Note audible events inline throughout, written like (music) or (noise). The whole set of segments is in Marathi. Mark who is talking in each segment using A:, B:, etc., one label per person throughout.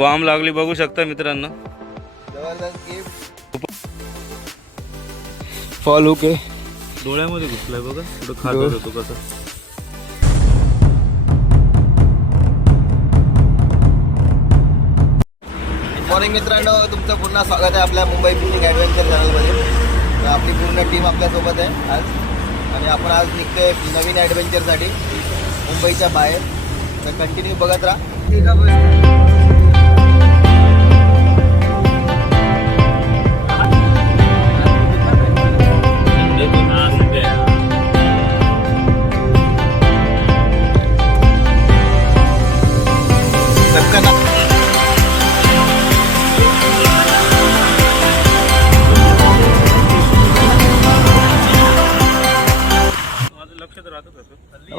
A: वाम लागली बघू शकता मित्रांनो.
B: फॉल ओके
A: डोळ्यामध्ये घुसलाय बघा. कुठं खात होतो कसं.
B: मॉर्निंग मित्रांनो तुमचं पुन्हा स्वागत आहे आपल्या मुंबई फिशिंग ॲडव्हेंचर चॅनलमध्ये तर आपली पूर्ण टीम आपल्यासोबत आहे आज. आणि आपण आज निघतोय नवीन ॲडव्हेंचरसाठी मुंबईच्या बाहेर. तर कंटिन्यू बघत राहा.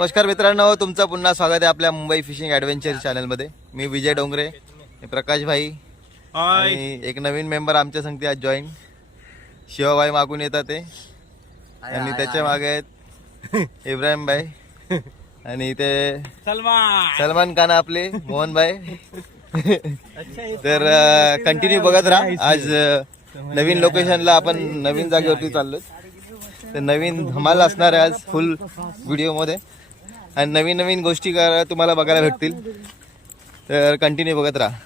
B: नमस्कार मित्रांनो तुमचं पुन्हा स्वागत आहे आपल्या मुंबई फिशिंग ॲडव्हेंचर चॅनलमध्ये. मी विजय डोंगरे हे प्रकाश भाई आणि एक नवीन मेंबर आमच्या संगती आज जॉईन शिवाभाई मागून येतात ते. आणि त्याच्यामागे आहेत (laughs) इब्राहिम भाई. आणि ते
A: सलमान.
B: सलमान खान आपले मोहन भाई. तर कंटिन्यू बघत राहा. आज नवीन लोकेशनला आपण नवीन जागेवरती चाललो तर नवीन धमाल असणार आहे आज फुल व्हिडिओमध्ये आणि नवीन नवीन गोष्टी करा- तुम्हाला बघायला भेटतील. तर कंटिन्यू बघत राहा.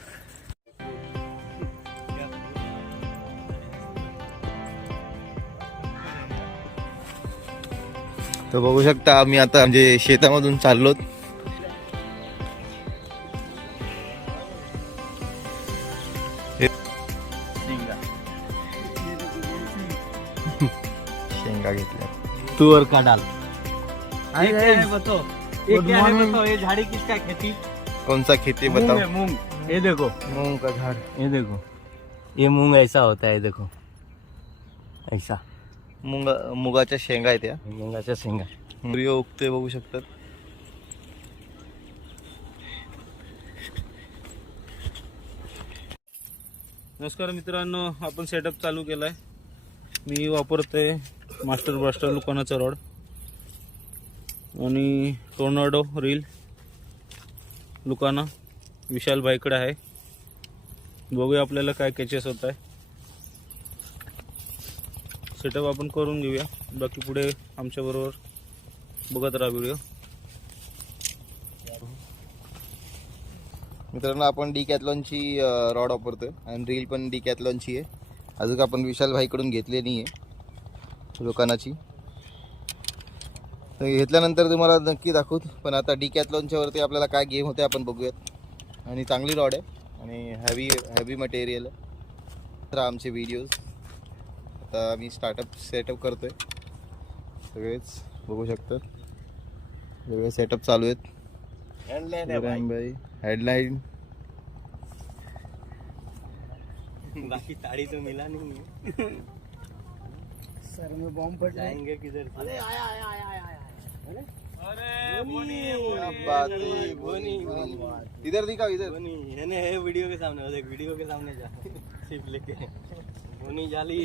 B: तर बघू शकता आम्ही आता म्हणजे शेतामधून चाललो. शेंगा घेतल्या.
C: तुअर का डाल?
D: ये क्या है बताओ ये क्या है बताओ ये झाड़ी किसका खेती?
B: कोणचा खेती
D: मूंग
B: बताओ?
D: है मूंग. ये देखो.
B: मूंग का झाड.
D: ये देखो. ये मूंग ऐसा होता है देखो. ऐसा.
B: मुंग मुगाच्या शेंगा आहेत या.
D: मूंगाचा शेंगा.
B: सूर्य उगते बघू शकतात.
A: नमस्कार मित्रांनो आपण सेटअप चालू केलाय. मी वापरतोय मास्टर ब्लास्टर लुकानाचा रॉड आणि टोर्नाडो रील. लुकाना विशाल भाईकडे आहे. बघूया आपल्याला काय कॅचेस होत आहे. सेटअप आपण करून घेऊया. बाकी पुढे आमच्याबरोबर बघत राहा व्हिडिओ
B: मित्रांनो आपण डी कॅथलॉनची रॉड वापरतोय. आणि रील पण डी कॅथलॉनची आहे. अजून आपण विशाल भाईकडून घेतलेली आहे दुकानाची तर घेतल्यानंतर तुम्हाला नक्की दाखवू. पण आता डी कॅथलॉनच्या वरती आपल्याला काय गेम होते आपण बघूयात. आणि चांगली रॉड आहे. आणि हॅवी हॅवी मटेरियल आहे. तर आमचे व्हिडिओज आता आम्ही स्टार्टअप सेटअप करतोय. सगळेच बघू शकतात. सगळे सेटअप चालू आहेत. हेडलाइन
D: बाकी ताड़ी तो मिला नहीं. सर में बॉम्ब फट जाएंगे किधर अरे आया आया आया आया.
B: है। इधर दिखाओ इधर।
D: बोनी है वीडियो के सामने देख वीडियो के सामने जा। सिर्फ़ लेके बोनी जाली।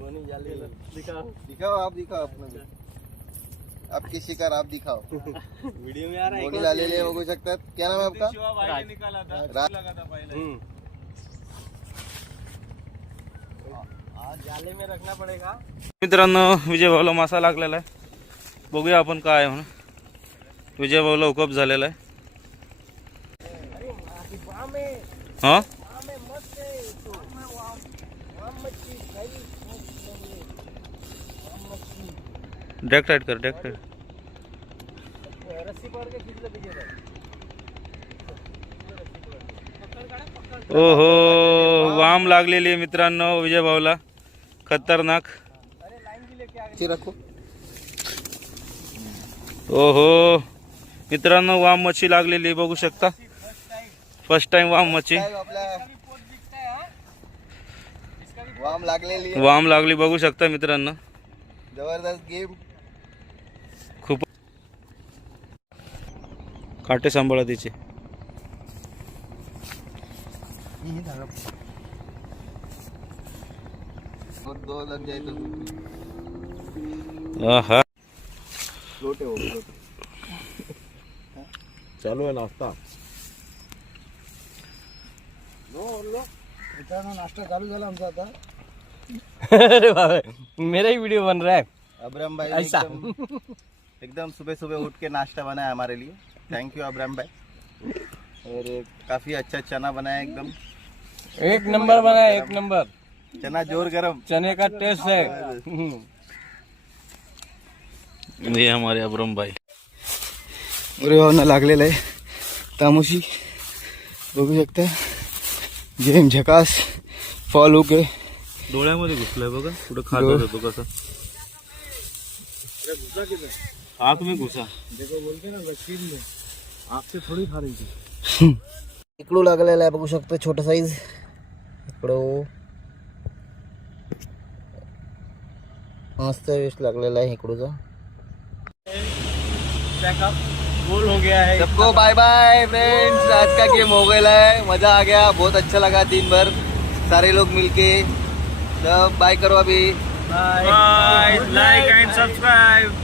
D: बोनी जाली दिखा
B: दिखाओ। आप दिखाओ अपना आपके शिकार आप दिखाओ।
D: वीडियो में आ रहा है
B: बोनी लालेले बघू शकतात क्या नाम है आपका? राज।
D: हम्म। आज जाले में रखना पड़ेगा।
A: मित्रांनो विजय भाऊला मासा लागलेला आहे. बघूया आपण काय आहे म्हणून. विजय भाऊला हुकअप झालेला आहे. हा? डॅक टाईट कर डॅक टाईट ओहो वाम लागलेली आहे मित्रांनो विजय भाऊला. खतरनाक.
B: रखो.
A: ओहो. मित्रांनो वाम मच्छी लागलेली बघू शकता. फर्स्ट टाइम वाम मच्छी.
B: वाम लागलेली.
A: वाम लागली बघू शकता मित्रांनो.
B: जबरदस्त गेम
A: खूप. काटे सांभाळा तिचे.
B: और फ्लोट है.
C: चालू नाश्ता।
B: नाश्ता चालू झाला आमचा आता।
D: अरे बाबा मेरा ही वीडियो बन रहा है।
B: अब्राम भाई
D: ऐसा।
B: एकदम एकदम सुबह सुबह उठ के नाश्ता बनाया हमारे लिए। थैंक यू अब्राम भाई। और काफ़ी अच्छा चना बनाया एकदम।
D: एक नंबर बनाया एक नंबर।
B: चना ज़ोर गरम।
D: चने का टेस्ट है।
A: ये हमारे अब्रम भाई।
B: अरे भावना लागलेलं आहे. तामुशी बघू शकता. गेम झकास फॉल ओके
A: डोळ्यामध्ये घुसलाय बघा. कुठं खात होतो कसा? आत मी घुसा.
B: इकडू लागलेला आहे बघू शकतो छोटा साईज इकडं. मस्त वेस्ट लागलेला आहे इकडूचा
D: गोल हो गया है।
B: सबको बाय बाय फ्रेंड्स आज का गेम हो गया है। मजा आ गया। बहुत अच्छा लगा दिन भर। सारे लोग मिलके। सब बाय करो अभी।
D: Bye
A: like end subscribe